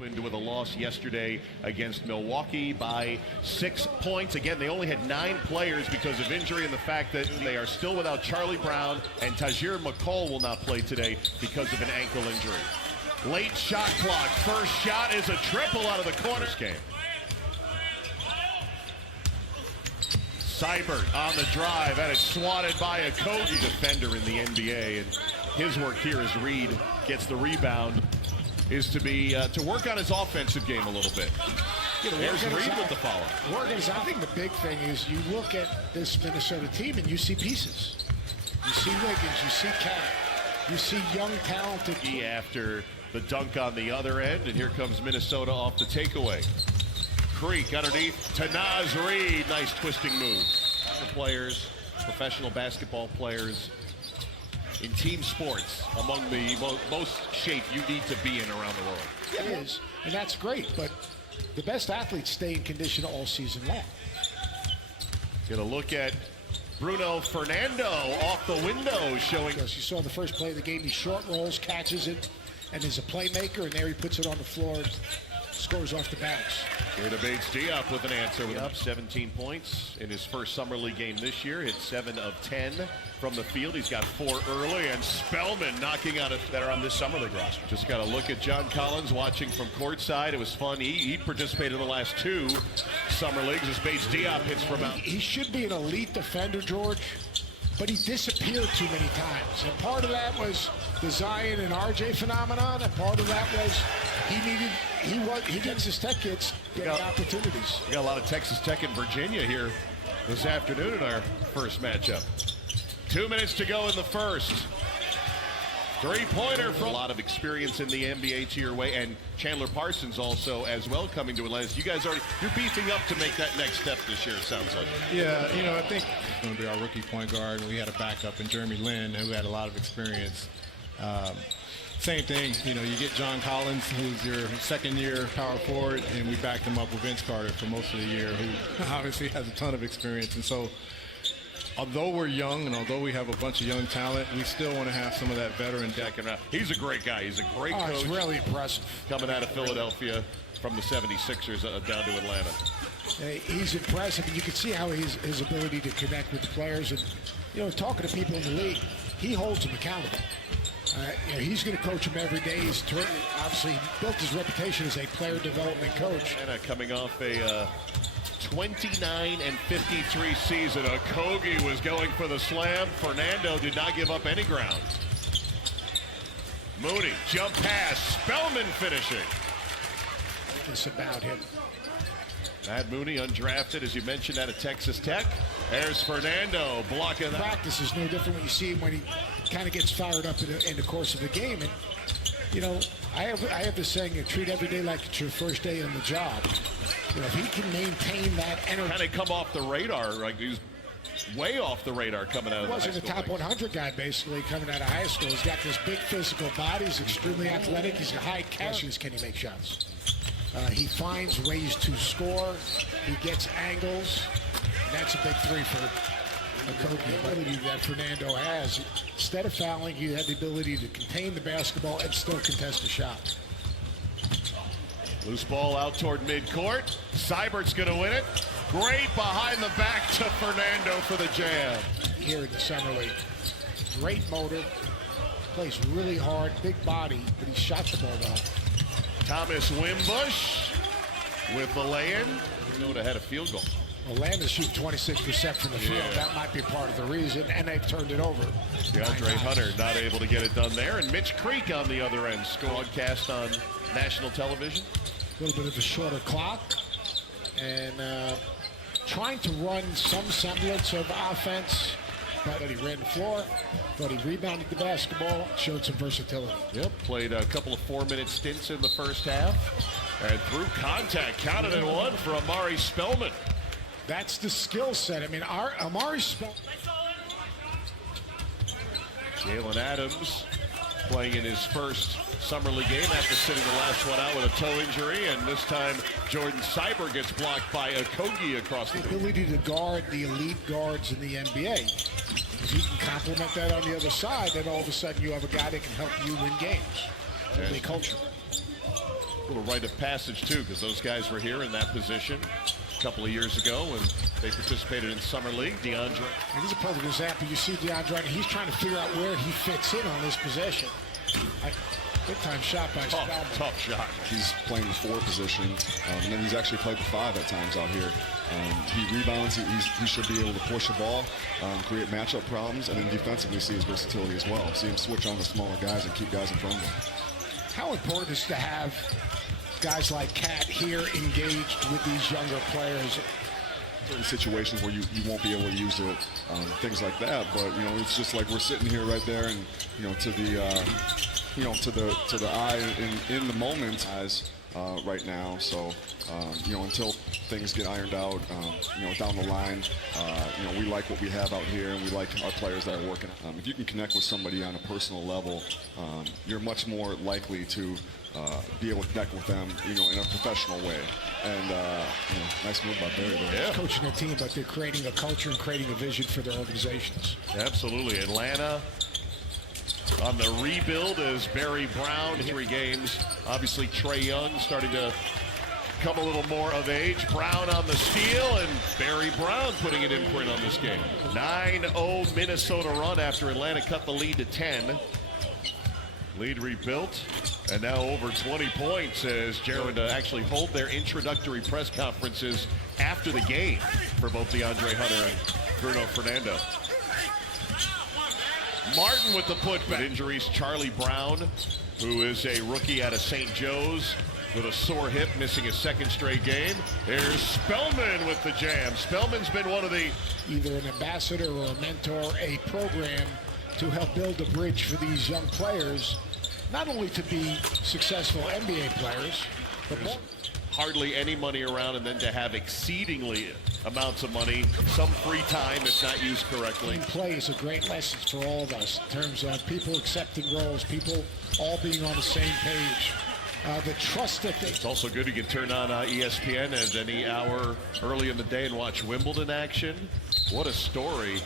With a loss yesterday against Milwaukee by 6 points. Again, they only had 9 players because of injury and the fact that they are still without Charlie Brown, and Tajir McCall will not play today because of an ankle injury. Late shot clock. First shot is a triple out of the corner. Game. Seibert on the drive, and it's swatted by a Kogi defender in the NBA. And his work here as Reed gets the rebound is to work on his offensive game a little bit. There's Reed with the follow. I think the big thing is you look at this Minnesota team and you see pieces. You see Wiggins, you see Cat, you see young, talented. After the dunk on the other end, and here comes Minnesota off the takeaway. Creek underneath to Naz Reid. Nice twisting move. Players, professional basketball players, in team sports, among the most shape you need to be in around the world. It is, and that's great, but the best athletes stay in condition all season long. Get a look at Bruno Fernando off the window, showing. You saw the first play of the game, he short rolls, catches it, and is a playmaker, and there he puts it on the floor, scores off the bounce. Debates Diop with an answer. With up 17 points in his first summer league game this year. Hit 7 of 10 from the field. He's got 4 early, and Spellman knocking out it that are on this summer league roster. Just got to look at John Collins watching from courtside. It was fun. He participated in the last 2 summer leagues as Bates Diop hits from out. He should be an elite defender, George, but he disappeared too many times. And part of that was the Zion and RJ phenomenon, and part of that was he Texas Tech kids getting opportunities. We got a lot of Texas Tech and Virginia here this afternoon in our first matchup. 2 minutes to go in the first. Three-pointer from a lot of experience in the NBA to your way, and Chandler Parsons also as well coming to Atlanta. You guys you're beefing up to make that next step this year, it sounds like. Yeah, I think it's going to be our rookie point guard. We had a backup in Jeremy Lin who had a lot of experience. Same thing, you get John Collins, who's your second-year power forward, and we backed him up with Vince Carter for most of the year, who obviously has a ton of experience. And so, although we're young and although we have a bunch of young talent, we still want to have some of that veteran depth. He's a great guy. He's a great coach. It's really impressive. Coming out of Philadelphia from the 76ers down to Atlanta. He's impressive, and you can see how his ability to connect with the players. And, talking to people in the league, he holds them accountable. He's going to coach them every day. He's obviously built his reputation as a player development coach. And coming off a 29-53 season, Kogi was going for the slam. Fernando did not give up any ground. Mooney, jump pass, Spellman finishing. It's about him. Matt Mooney, undrafted, as you mentioned, out of Texas Tech. There's Fernando blocking that. Practice is no different when you see him when he kind of gets fired up in the course of the game. And, I have this saying, treat every day like it's your first day on the job. If he can maintain that energy. Kind of come off the radar, like he's way off the radar coming out of the high school. He wasn't a top 100 guy, basically, coming out of high school. He's got this big physical body. He's extremely athletic. He's a high catch. Can he make shots? He finds ways to score. He gets angles. And that's a big three for a Kogi ability that Fernando has. Instead of fouling, he had the ability to contain the basketball and still contest a shot. Loose ball out toward midcourt. Seibert's going to win it. Great behind the back to Fernando for the jam. Here in the summer league. Great motor. Plays really hard. Big body, but he shot the ball well. Thomas Wimbush with the lay-in. Minnesota had a field goal. Landis shooting 26% from the field. That might be part of the reason, and they've turned it over. DeAndre Hunter not able to get it done there, and Mitch Creek on the other end. Broadcast on national television. A little bit of a shorter clock, and trying to run some semblance of offense. But he ran the floor, but he rebounded the basketball, showed some versatility. Yep, played a couple of 4-minute stints in the first half, and through contact, counted in one for Amari Spellman. That's the skill set. I mean, Amari Spellman. Jalen Adams playing in his first summer league game after sitting the last one out with a toe injury, and this time Jordan Seibert gets blocked by a Kogi across the ability to guard the elite guards in the NBA. If you can complement that on the other side, then all of a sudden you have a guy that can help you win games. It's a culture. little rite of passage, too, because those guys were here in that position a couple of years ago when they participated in Summer League. DeAndre. And he's a perfect example. You see DeAndre, and he's trying to figure out where he fits in on this possession. Big-time shot by Spellman. Tough shot. He's playing the 4 position, and then he's actually played the 5 at times out here. He rebounds. He should be able to push the ball, create matchup problems, and then defensively see his versatility as well. See him switch on the smaller guys and keep guys in front of him. How important is to have guys like Cat here engaged with these younger players? Certain situations where you won't be able to use it, things like that. But it's just like we're sitting here right there, and to the eye in the moment as right now. So until things get ironed out, down the line, we like what we have out here, and we like our players that are working. If you can connect with somebody on a personal level, you're much more likely to be able to connect with them, in a professional way. And nice move by Barry there. Yeah. Coaching a team, but they're creating a culture and creating a vision for their organizations. Absolutely. Atlanta on the rebuild as Barry Brown, 3 games. Obviously, Trae Young starting to come a little more of age. Brown on the steal, and Barry Brown putting an imprint on this game. 9-0 Minnesota run after Atlanta cut the lead to 10. Lead rebuilt, and now over 20 points as Jared actually hold their introductory press conferences after the game for both DeAndre Hunter and Bruno Fernando. Martin with the putback. Injuries, Charlie Brown, who is a rookie out of St. Joe's with a sore hip, missing his 2nd straight game. There's Spellman with the jam. Spellman's been one of the... Either an ambassador or a mentor, a program to help build a bridge for these young players, not only to be successful NBA players, but more. Hardly any money around, and then to have exceedingly amounts of money, some free time if not used correctly. Team play is a great lesson for all of us in terms of people accepting roles, people all being on the same page. The trust that they... It's also good you can turn on ESPN at any hour early in the day and watch Wimbledon action. What a story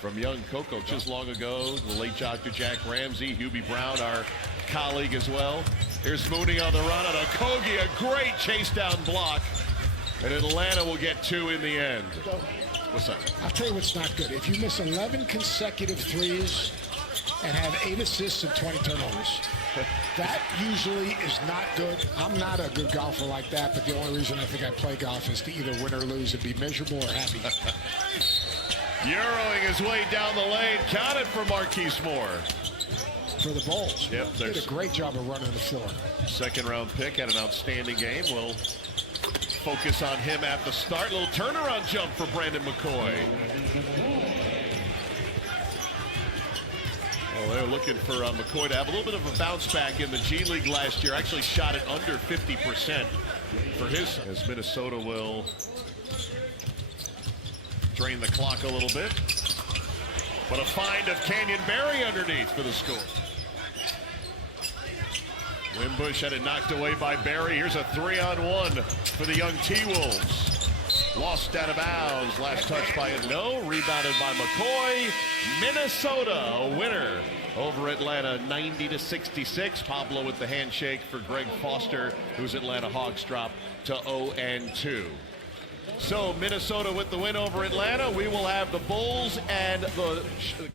from young Coco just long ago. The late Dr. Jack Ramsey, Hubie Brown, our colleague as well. Here's Mooney on the run on Okogie, a great chase down block. And Atlanta will get 2 in the end. What's that? I'll tell you what's not good. If you miss 11 consecutive threes and have 8 assists and 20 turnovers, that usually is not good. I'm not a good golfer like that, but the only reason I think I play golf is to either win or lose and be miserable or happy. Euroing his way down the lane. Count it for Marquise Moore. For the Bulls. Yep, did a great job of running the floor. 2nd round pick, had an outstanding game. We'll focus on him at the start. Little turnaround jump for Brandon McCoy. Well, they're looking for McCoy to have a little bit of a bounce back in the G League last year. Actually shot it under 50% for his. As Minnesota will drain the clock a little bit. But a find of Canyon Barry underneath for the score. Wimbush had it knocked away by Barry. Here's a 3-on-1 for the young T-Wolves. Lost out of bounds. Last touch by no. Rebounded by McCoy. Minnesota a winner over Atlanta 90-66. Pablo with the handshake for Greg Foster, whose Atlanta Hawks drop to 0-2. So Minnesota with the win over Atlanta. We will have the Bulls and the